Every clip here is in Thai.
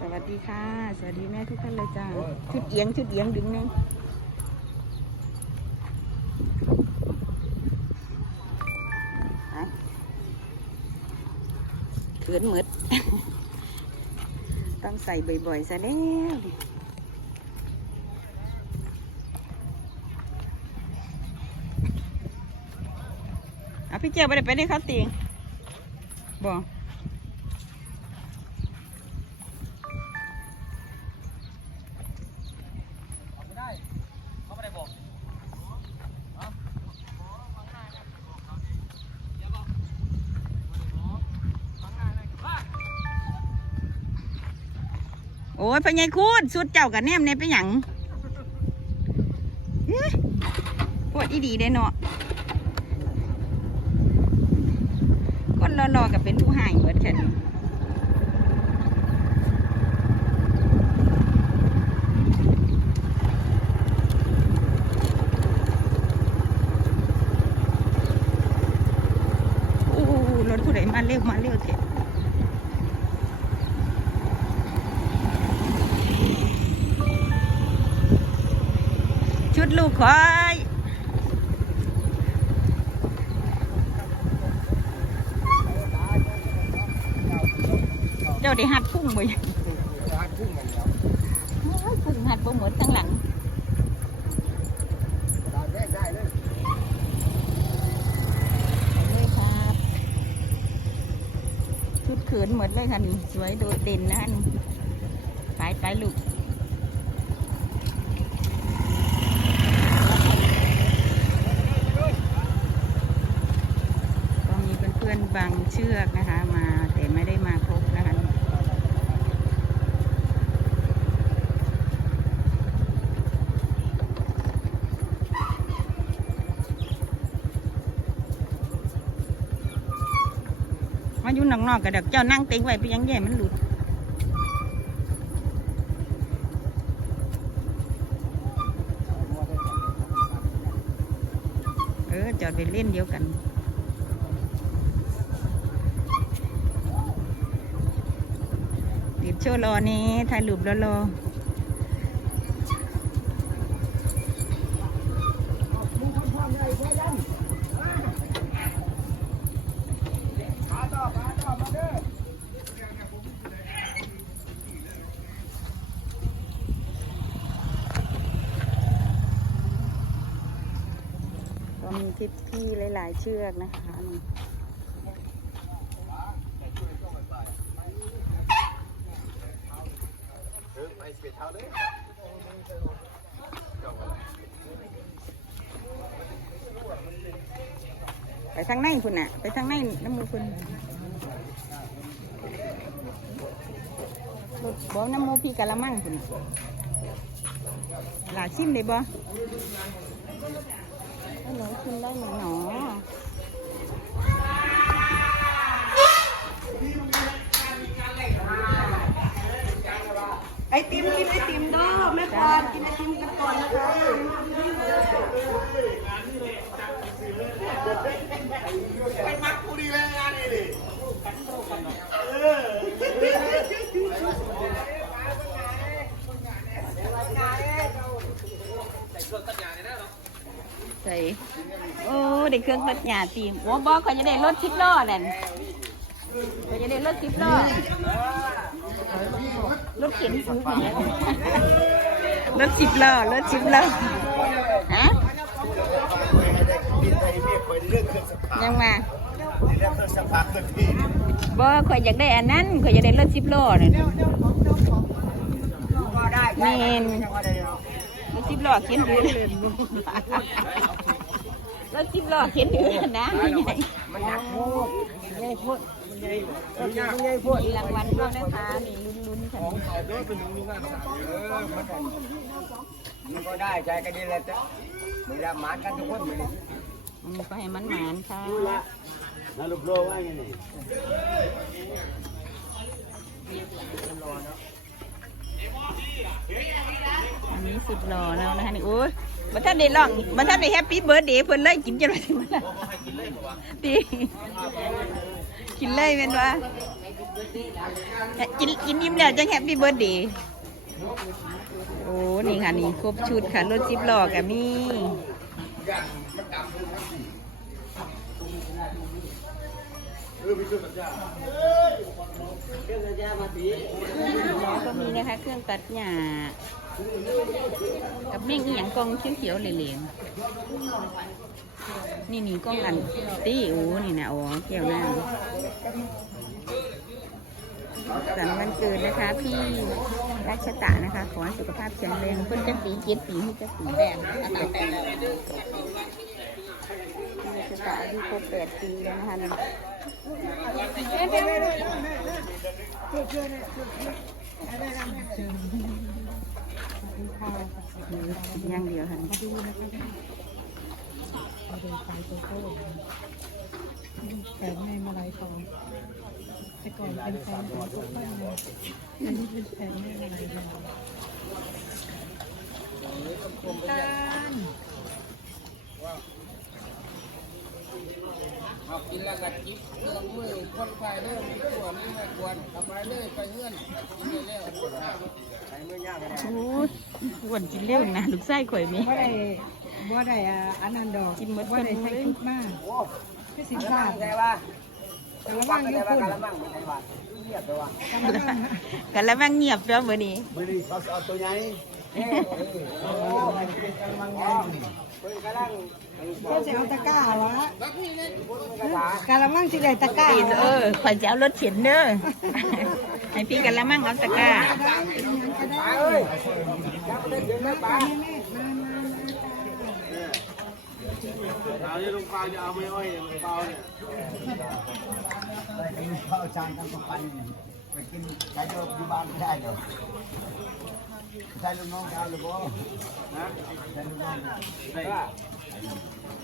สวัสดีค่ะ สวัสดีแม่ทุกท่านเลยจ้าชุดเอียงชุดเอียงดึงหนึงเขินมืดต้องใส่บ่อยๆซะแล้วพี่เจ้าไปได้ไปได้เขาตีงบอก โอ้ยพญายคูดสุดเจ้ากับแนมเนี่ยไปหยังปวดอีดีได้เนาะคนรอๆกับเป็นผู้หายเหมือนกันโอ้รถผู้ใดมาเร็วมาเร็วเถอะ ลูกคอยเจ้าได้หัดพุ่งบ่ยังร้านพุ่งกันแล้วพุ่งหัดบ่หมดทั้งหลังได้เลยครับชุดเขินหมดเลยค่ะนี่สวยโดดเด่นนะนี่ไปไปลูกมีเพื่อนบางเชือกนะคะ มาแต่ไม่ได้มาครบนะคะมาอยู่นอกๆกับเด็กเจ้านั่งเต็งไว้ไปยังแย่มันหลุดเออจอดไปเล่นเดียวกัน ติดโชว์รอนี้ถ่ายรูปรอรอก็มีทิปที่หลาย ๆ เชือกนะคะ นี่ไปเสียเท้าเลยไปทางในคุณน่ะ ไปทางในน้ำมูคุณรถบอกน้ำมูพี่กะละมังคุณน่ะหลาชิมได้บ่ให้หนูชิมได้ไหมหนอ ไอติมกินไอติมเด้อแม่ควานกินไอติมกันก่อนนะคะใส่โอ้ได้เครื่องตัดหญ้าตีมโอ้บอกเขาจะได้รถทิปล้อนั่นเขาจะได้รถทิปล้อ รถเข็นซื้อคนนี้รถสิบล้อรถสิบล้อฮะบินไทยเรียกไปเรื่องเครื่องสักผ้ายังมาเรื่องเครื่องสักผ้าเครื่องที่บ่ข่อยอยากได้อันนั้นข่อยอยากได้รถสิบล้อนั่นก็ได้แม่นรถสิบล้อเข็นดื้ อรถสิบล้อเข็นดื้อนะใหญ่มันใหญ่โคตรมันใหญ่มันใหญ่มันใหญ่โคตรมีรางวัลด้วยนะคะนี่ลุ้นๆค่ะเอาด้วยเป็นมีงานเออมันก็ได้ใจกันดีเลยจ้ะมีละหมานกันทุกคนเหมือนกันก็ให้มันหมานค่ะนะลูกโลว่าไงนี่อันนี้สุดหล่อแล้วนะคะนี่โอ้ย บัท่านได้ร้องบัท่านได้แฮปปี้เบิร์ดเดย์เพิ่นเลยกินจนมาถึงมันละตีกินเลยเป็นวะกินกินยิ้มแล้วจังแฮปปี้เบิร์ดเดย์โอ้นี่ค่ะนี่ครบชุดค่ะรถสิบล้อกับมีก็มีนะคะเครื่องตัดหญ้า กับเม่งอีหยังกองเขียวๆเหลวๆนี่นี่กล้องอันตี้โอ้นี่นะโอ้เกี่ยวหน้าสันวันเกิดนะคะ พี่รัชตะนะคะ ขอให้สุขภาพแข็งแรงเพิ่นจะปีเจ็ดปีที่จะปีแปดอาตาแปดรัชตะอายุครบแปดปีแล้วนะคะนี่ อย่างเดียวค่ะแฟนแม่มาลายทองแต่ก่อนเป็นแฟนของทุกคนเลยอันนี้เป็นแฟนแม่มาลายทองตาลเอากินแล้วก็จิบเครื่องมือคนไฟเริ่มตัวนี้ไม่ควรทำไปเลยไปเงื่อนกินเร็วใช้มือยากกัน โอ้ยอ้วนกินเร็วนะลูกไส้ข่อยมีบ่ได้บ่ได้อ่าอันนั้นดอกกินหมดบ่ได้ใช้ทุกมากโอ้คือสิบกะบาละทมังได้ว่าแต่ละว่างอได้ยู่ว่าคุณกะละมังไม่ได้ว่าเงียบไปว่ากะละว่างนะกันแล้วว่างเงียบแล้วมื้อนี้มือดีเขาเอาตัวใหญ่เฮ้ยโอ้มันเป็นกะละมังใหญ่เป็นกะละมังก็จะเอาตะกร้าวะกระถากะละมังสิได้ตะกร้าปีนเออข่อยจะเอารถเข็นเด้อให้พี่กันแล้วมั่งเอาตะกร้า ปลาเอ้ยจับเล่นเดี๋ยวนะปลาเอาเนี่ยลุงเปาจะเอาไม่อ้อยลุงเปาเนี่ยไปกินข้าวจานกันไปไปกินใช้รถที่บ้านไม่ได้เดี๋ยวใช้ลูกน้องเอาหรือเปล่านะใช้ลูกน้องใส่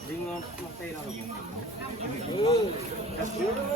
ลิงมาเต้นเราหรอไม่ไหลมา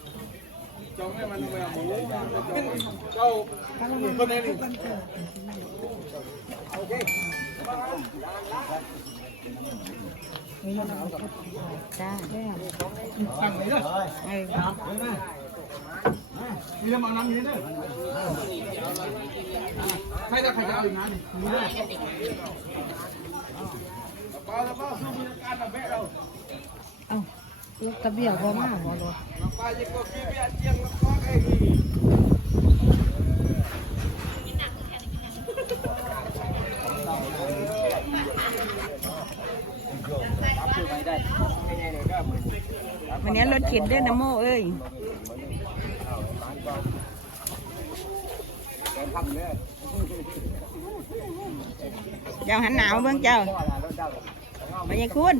จนผมกันกันกันเดี๋ยวเดี๋ยวพ่อไปเอาให้หลานเอามาดูข้างล่างอะไรที่เขาบอกเพิ่นอยู่ก่อนให้เอามาดูน้ำเชื่อน้ำเชื่อไก่จองให้มันแมวหมูเรื่อเคจ้าเออมีน้ำมันน้ำนี้ด้วยใครจะใครจะเอาอีกนะนี่เปล่าปล่าสู้มีการแบบเราเอ้าลูกตะเบียบ่มาบ่รถป้าจะก็พี่พี่เจียงแล้อนม่ได้ไม่ได้เลย วันนี้รถเข็นเด้อนะโมเอ้ยแกทำเนี่ยเจ้าหันหนาวเบิ่งเจ้าพ่อละรถเจ้ามายังคุณ